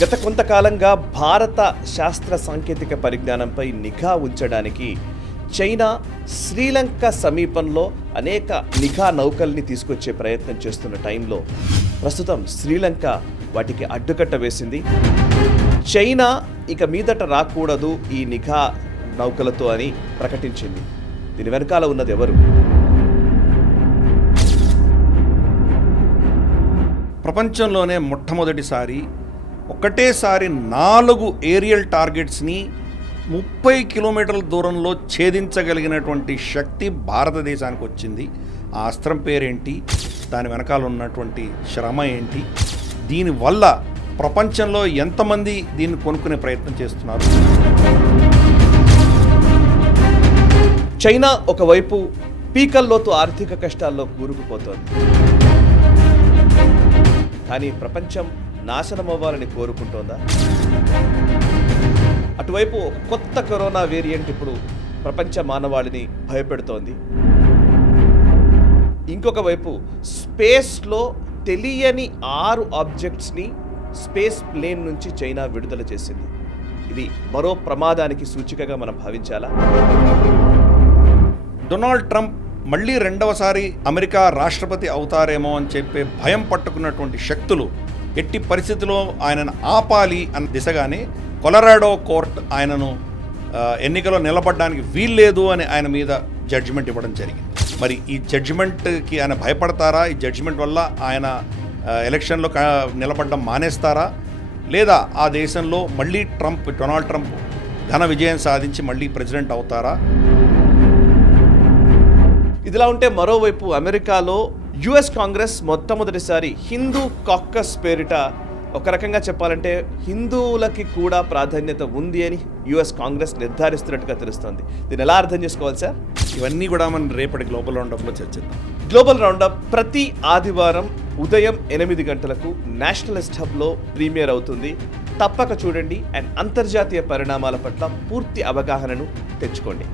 గత కొంతకాలంగా భారత శాస్త్ర సాంకేతిక పరిజ్ఞానంపై నిఘా ఉంచడానికి చైనా శ్రీలంక సమీపంలో అనేక నిఘా నౌకల్ని తీసుకొచ్చే ప్రయత్నం చేస్తున్న టైంలో ప్రస్తుతం శ్రీలంక వాటికి అడ్డుకట్ట వేసింది. చైనా ఇక మీదట రాకూడదు ఈ నిఘా నౌకలతో అని ప్రకటించింది. దీని వెనకాల ఉన్నది ఎవరు? ప్రపంచంలోనే మొట్టమొదటిసారి ఒకటేసారి 4 ఏరియల్ టార్గెట్స్ని 30 కిలోమీటర్ల దూరంలో ఛేదించగలిగినటువంటి శక్తి భారతదేశానికి వచ్చింది. ఆ అస్త్రం పేరేంటి, దాని వెనకాల ఉన్నటువంటి శ్రమ ఏంటి, దీనివల్ల ప్రపంచంలో ఎంతమంది దీన్ని కొనుక్కునే ప్రయత్నం చేస్తున్నారు? చైనా ఒకవైపు పీకల్లోతు ఆర్థిక కష్టాల్లో కూరుకుపోతోంది. కానీ ప్రపంచం నాశనం అవ్వాలని కోరుకుంటోందా? అటువైపు ఒక కొత్త కరోనా వేరియంట్ ఇప్పుడు ప్రపంచ మానవాళిని భయపెడుతోంది. ఇంకొక వైపు స్పేస్లో తెలియని 6 ఆబ్జెక్ట్స్ని స్పేస్ ప్లేన్ నుంచి చైనా విడుదల చేసింది. ఇది మరో ప్రమాదానికి సూచికగా మనం భావించాలా? డొనాల్డ్ ట్రంప్ మళ్ళీ రెండవసారి అమెరికా రాష్ట్రపతి అవుతారేమో అని చెప్పే భయం పట్టుకున్నటువంటి శక్తులు ఎట్టి పరిస్థితిలో ఆయనను ఆపాలి అన్న దిశగానే కొలరాడో కోర్ట్ ఆయనను ఎన్నికలో నిలబడడానికి వీల్లేదు అని ఆయన మీద జడ్జిమెంట్ ఇవ్వడం జరిగింది. మరి ఈ జడ్జిమెంట్కి ఆయన భయపడతారా? ఈ జడ్జిమెంట్ వల్ల ఆయన ఎలక్షన్లో నిలబడడం మానేస్తారా? లేదా ఆ దేశంలో మళ్ళీ డొనాల్డ్ ట్రంప్ ఘన విజయం సాధించి మళ్ళీ ప్రెసిడెంట్ అవుతారా? ఇదిలా ఉంటే మరోవైపు అమెరికాలో యుఎస్ కాంగ్రెస్ మొట్టమొదటిసారి హిందూ కాకస్ పేరిట ఒక రకంగా చెప్పాలంటే హిందువులకి కూడా ప్రాధాన్యత ఉంది అని యుఎస్ కాంగ్రెస్ నిర్ధారిస్తున్నట్టుగా తెలుస్తోంది. దీన్ని ఎలా అర్థం చేసుకోవాలి సార్? ఇవన్నీ కూడా మనం రేపటి గ్లోబల్ రౌండప్లో చర్చిద్దాం. గ్లోబల్ రౌండప్ ప్రతి ఆదివారం ఉదయం 8 గంటలకు నేషనలిస్ట్ హబ్లో ప్రీమియర్ అవుతుంది. తప్పక చూడండి అండ్ అంతర్జాతీయ పరిణామాల పట్ల పూర్తి అవగాహనను తెచ్చుకోండి.